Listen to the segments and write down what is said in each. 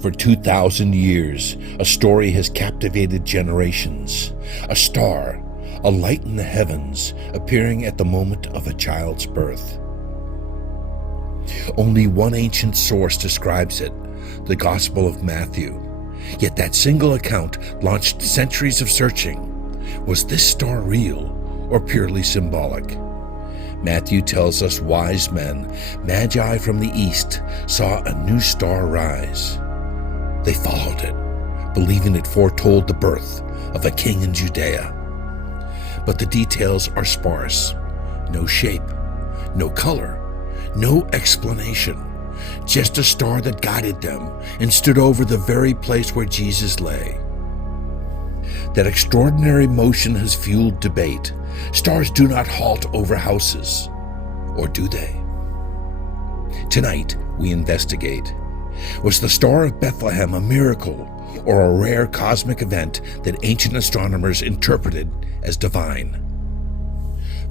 For 2,000 years, a story has captivated generations. A star, a light in the heavens, appearing at the moment of a child's birth. Only one ancient source describes it, the Gospel of Matthew. Yet that single account launched centuries of searching. Was this star real or purely symbolic? Matthew tells us wise men, magi from the east, saw a new star rise. They followed it, believing it foretold the birth of a king in Judea. But the details are sparse. No shape, no color, no explanation. Just a star that guided them and stood over the very place where Jesus lay. That extraordinary motion has fueled debate. Stars do not halt over houses, or do they? Tonight, we investigate. Was the Star of Bethlehem a miracle or a rare cosmic event that ancient astronomers interpreted as divine?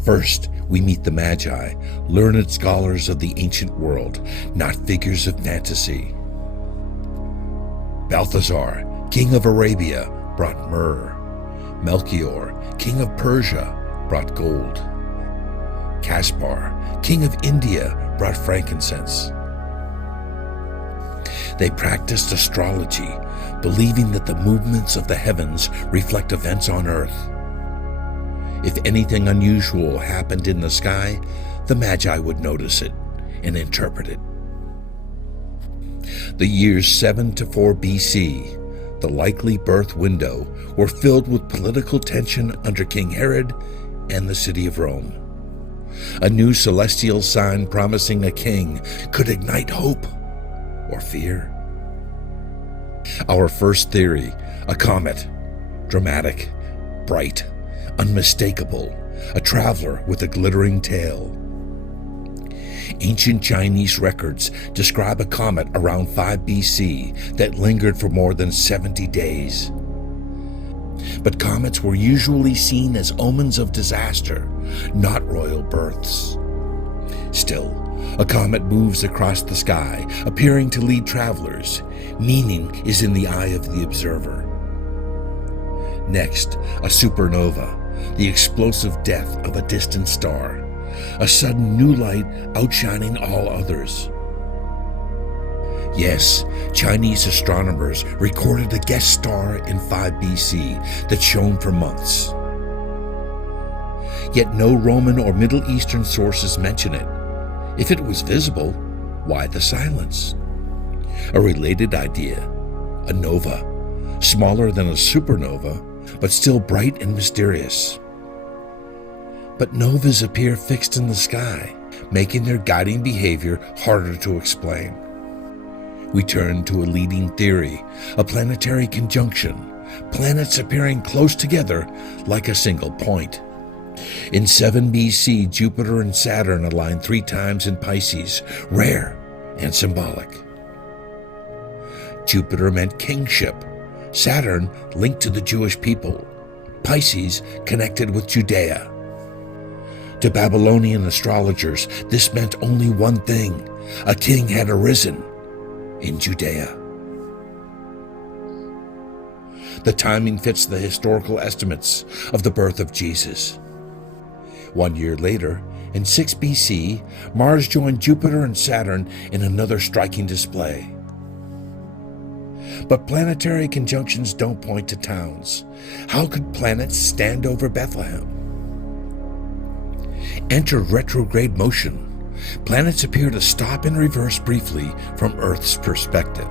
First, we meet the Magi, learned scholars of the ancient world, not figures of fantasy. Balthazar, king of Arabia, brought myrrh. Melchior, king of Persia, brought gold. Caspar, king of India, brought frankincense. They practiced astrology, believing that the movements of the heavens reflect events on earth. If anything unusual happened in the sky, the Magi would notice it and interpret it. The years 7 to 4 BC, the likely birth window, were filled with political tension under King Herod and the city of Rome. A new celestial sign promising a king could ignite hope or fear. Our first theory, a comet, dramatic, bright, unmistakable, a traveler with a glittering tail. Ancient Chinese records describe a comet around 5 BC that lingered for more than 70 days. But comets were usually seen as omens of disaster, not royal births. Still, a comet moves across the sky, appearing to lead travelers. Meaning is in the eye of the observer. Next, a supernova, the explosive death of a distant star, a sudden new light outshining all others. Yes, Chinese astronomers recorded a guest star in 5 BC that shone for months. Yet no Roman or Middle Eastern sources mention it. If it was visible, why the silence? A related idea, a nova, smaller than a supernova, but still bright and mysterious. But novas appear fixed in the sky, making their guiding behavior harder to explain. We turn to a leading theory, a planetary conjunction, planets appearing close together like a single point. In 7 BC, Jupiter and Saturn aligned 3 times in Pisces, rare and symbolic. Jupiter meant kingship, Saturn linked to the Jewish people, Pisces connected with Judea. To Babylonian astrologers, this meant only one thing: a king had arisen in Judea. The timing fits the historical estimates of the birth of Jesus. 1 year later, in 6 BC, Mars joined Jupiter and Saturn in another striking display. But planetary conjunctions don't point to towns. How could planets stand over Bethlehem? Enter retrograde motion. Planets appear to stop and reverse briefly from Earth's perspective.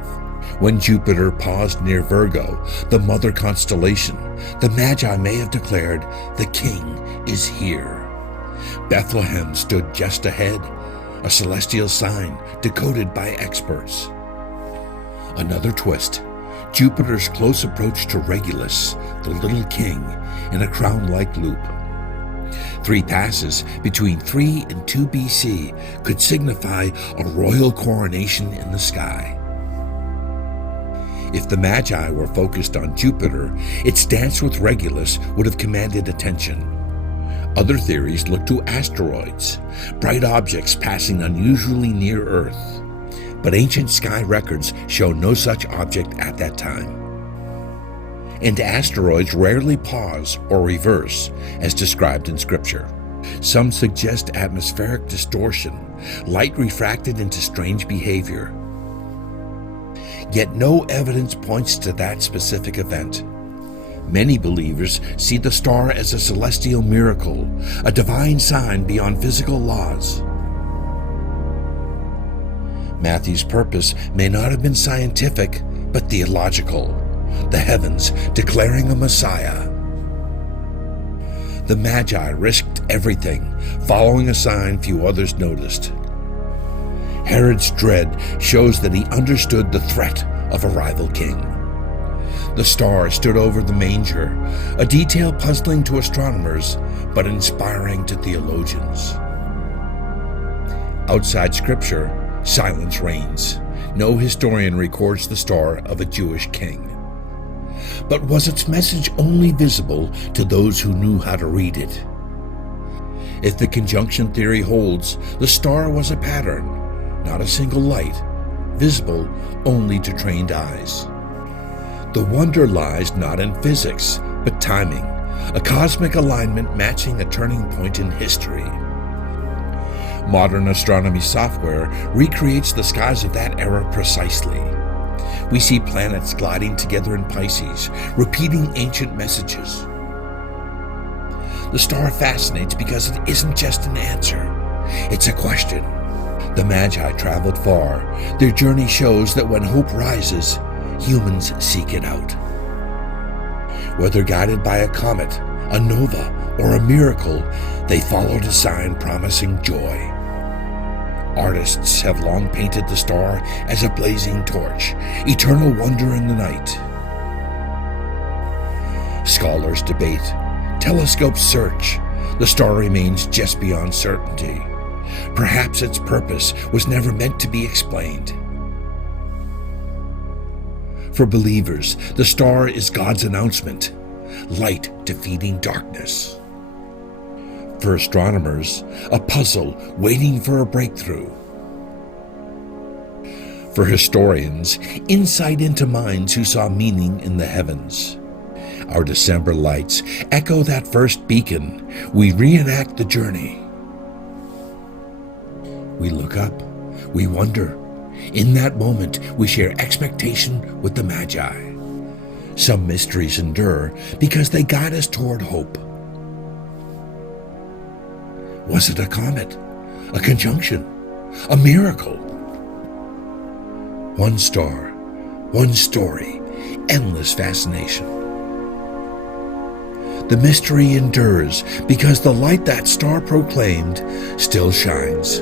When Jupiter paused near Virgo, the mother constellation, the Magi may have declared, "The king is here." Bethlehem stood just ahead, a celestial sign decoded by experts. Another twist, Jupiter's close approach to Regulus, the little king, in a crown-like loop. 3 passes between 3 and 2 BC could signify a royal coronation in the sky. If the Magi were focused on Jupiter, its dance with Regulus would have commanded attention. Other theories look to asteroids, bright objects passing unusually near Earth. but ancient sky records show no such object at that time. And asteroids rarely pause or reverse, as described in Scripture. Some suggest atmospheric distortion, light refracted into strange behavior. Yet no evidence points to that specific event. Many believers see the star as a celestial miracle, a divine sign beyond physical laws. Matthew's purpose may not have been scientific, but theological, the heavens declaring a Messiah. The Magi risked everything, following a sign few others noticed. Herod's dread shows that he understood the threat of a rival king. The star stood over the manger, a detail puzzling to astronomers, but inspiring to theologians. Outside Scripture, silence reigns. No historian records the star of a Jewish king. But was its message only visible to those who knew how to read it? If the conjunction theory holds, the star was a pattern, not a single light, visible only to trained eyes. The wonder lies not in physics, but timing, a cosmic alignment matching a turning point in history. Modern astronomy software recreates the skies of that era precisely. We see planets gliding together in Pisces, repeating ancient messages. The star fascinates because it isn't just an answer, it's a question. The Magi traveled far. Their journey shows that when hope rises, humans seek it out. Whether guided by a comet, a nova, or a miracle, they followed a sign promising joy. Artists have long painted the star as a blazing torch, eternal wonder in the night. Scholars debate, telescopes search. The star remains just beyond certainty. Perhaps its purpose was never meant to be explained. For believers, the star is God's announcement, light defeating darkness. For astronomers, a puzzle waiting for a breakthrough. For historians, insight into minds who saw meaning in the heavens. Our December lights echo that first beacon. We reenact the journey. We look up, we wonder. In that moment, we share expectation with the Magi. Some mysteries endure because they guide us toward hope. Was it a comet, a conjunction, a miracle? One star, one story, endless fascination. The mystery endures because the light that star proclaimed still shines.